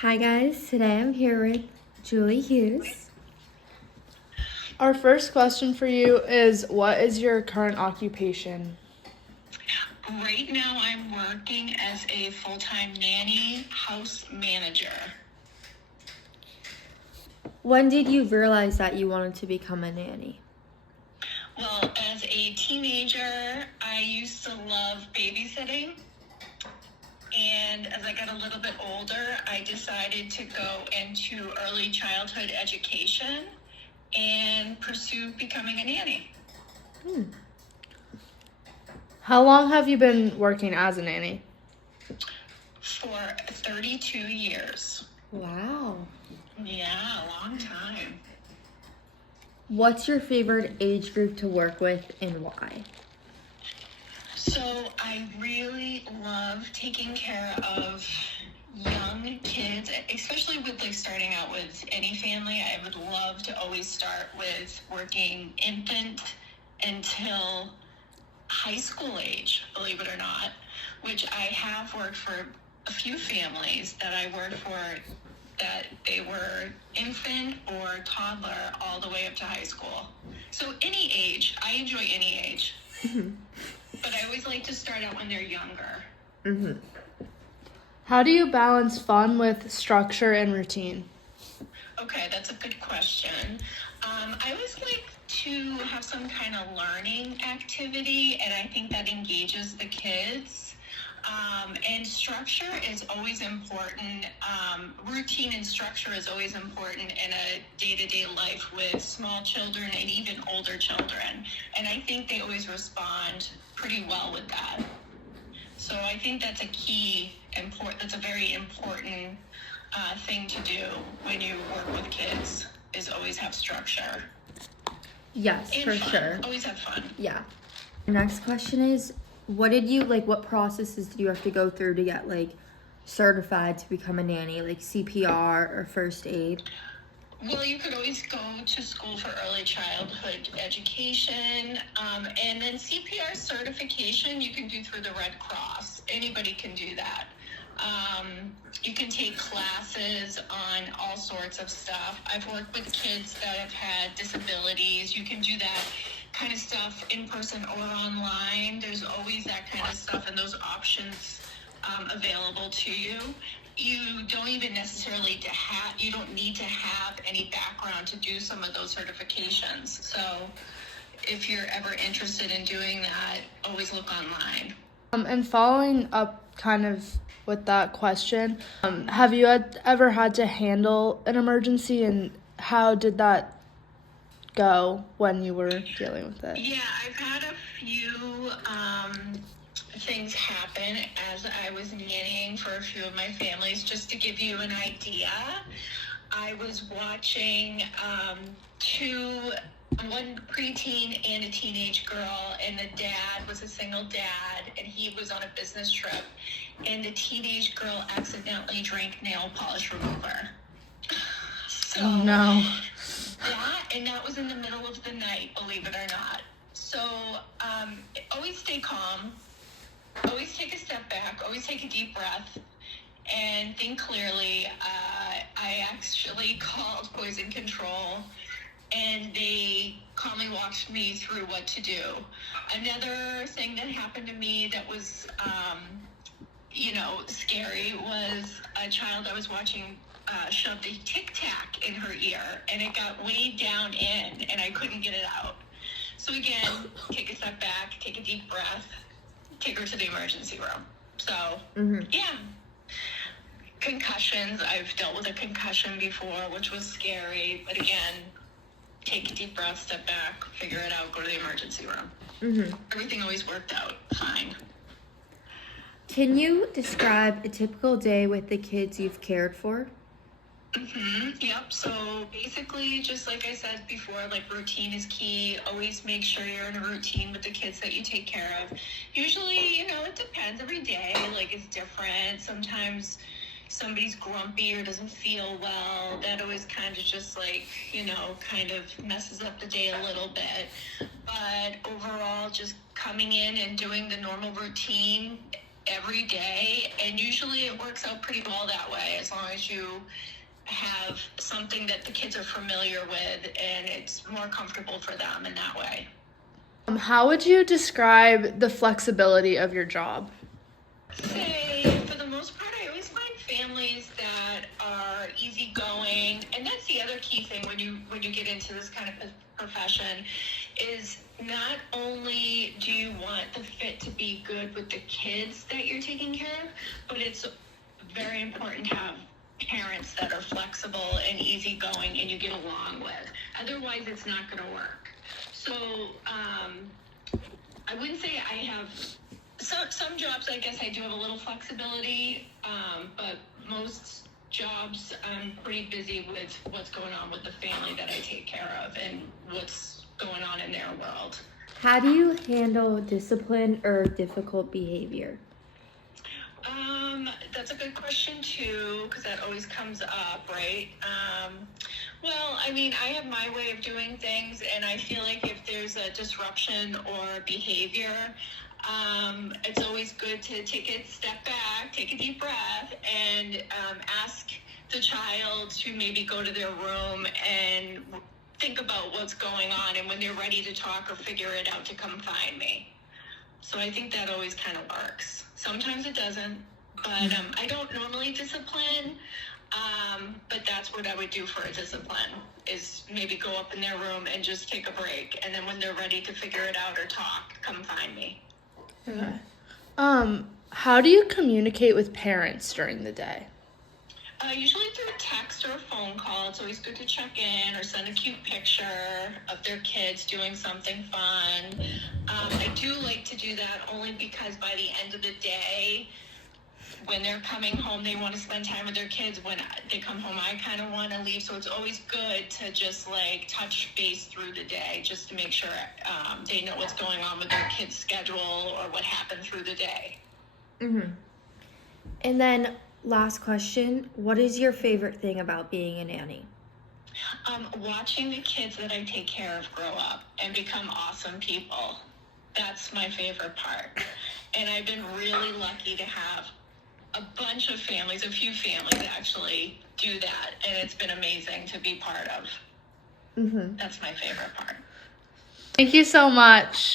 Hi guys, today I'm here with Julie Hughes. Our first question for you is, what is your current occupation? Right now, I'm working as a full-time nanny house manager. When did you realize that you wanted to become a nanny? Well, as a teenager, I used to love babysitting. And as I got a little bit older, I decided to go into early childhood education and pursue becoming a nanny. How long have you been working as a nanny? For 32 years. Wow. Yeah, a long time. What's your favorite age group to work with and why? So I really love taking care of young kids, especially with starting out with any family. I would love to always start with working infant until high school age, believe it or not, which I have worked for a few families that I worked for that they were infant or toddler all the way up to high school. So any age, I enjoy any age. But I always like to start out when they're younger. How do you balance fun with structure and routine? Okay, that's a good question. I always like to have some kind of learning activity, and I think that engages the kids. And structure is always important. Routine and structure is always important in a day-to-day life with small children and even older children. And I think they always respond pretty well with that. So I think that's that's a very important thing to do when you work with kids, is always have structure. Yes, And for fun. sure. Always have fun. Yeah. The next question is, what processes did you have to go through to get certified to become a nanny, like CPR or first aid? Well, you could always go to school for early childhood education, and then CPR certification you can do through the Red Cross. Anybody can do that. You can take classes on all sorts of stuff. I've worked with kids that have had disabilities. You can do that kind of stuff in person or online. There's always that kind of stuff and those options available to you. You don't even necessarily you don't need to have any background to do some of those certifications. So if you're ever interested in doing that, always look online. And following up kind of with that question, have you ever had to handle an emergency, and how did that go when you were dealing with it? Yeah, I've had a few things happen as I was nannying for a few of my families. Just to give you an idea, I was watching one preteen and a teenage girl, and the dad was a single dad, and he was on a business trip, and the teenage girl accidentally drank nail polish remover. So Oh, no. that was in the middle of the night, believe it or not. So always stay calm, always take a step back, always take a deep breath, and think clearly. I actually called poison control, and they calmly walked me through what to do. Another thing that happened to me that was, scary was a child I was watching shoved a Tic Tac in her ear, and it got way down in, and I couldn't get it out. So again, take a step back, take a deep breath, take her to the emergency room. So, yeah. Concussions, I've dealt with a concussion before, which was scary, but again, take a deep breath, step back, figure it out, go to the emergency room. Everything always worked out fine. Can you describe a typical day with the kids you've cared for? Yep. So basically, just like I said before, routine is key. Always make sure you're in a routine with the kids that you take care of. Usually, it depends. Every day, it's different. Sometimes somebody's grumpy or doesn't feel well. That always kind of just kind of messes up the day a little bit. But overall, just coming in and doing the normal routine every day, and usually it works out pretty well that way, as long as you have something that the kids are familiar with and it's more comfortable for them in that way. How would you describe the flexibility of your job? Say, for the most part, I always find families that are easygoing, and that's the other key thing when you get into this kind of profession, is not only do you want the fit to be good with the kids that you're taking care of, but it's very important to have parents that are flexible and easygoing and you get along with. Otherwise, it's not going to work. So I wouldn't say I have some jobs. I guess I do have a little flexibility, but most jobs I'm pretty busy with what's going on with the family that I take care of and what's going on in their world. How do you handle discipline or difficult behavior? That's a good question too, because that always comes up, right? Well, I mean, I have my way of doing things, and I feel like if there's a disruption or behavior, it's always good to take a step back, take a deep breath, and ask the child to maybe go to their room and think about what's going on, and when they're ready to talk or figure it out, to come find me. So I think that always kind of works. Sometimes it doesn't, but I don't normally discipline, but that's what I would do for a discipline, is maybe go up in their room and just take a break, and then when they're ready to figure it out or talk, come find me. Okay. How do you communicate with parents during the day? Usually through text or a phone call. It's always good to check in or send a cute picture of their kids doing something fun. I do like to do that only because by the end of the day, when they're coming home, they want to spend time with their kids. When they come home, I kind of want to leave. So it's always good to just like touch base through the day, just to make sure they know what's going on with their kids' schedule or what happened through the day. Mm-hmm. And then last question, what is your favorite thing about being a nanny? Watching the kids that I take care of grow up and become awesome people. That's my favorite part. And I've been really lucky to have a bunch of families, a few families actually do that. And it's been amazing to be part of. Mm-hmm. That's my favorite part. Thank you so much.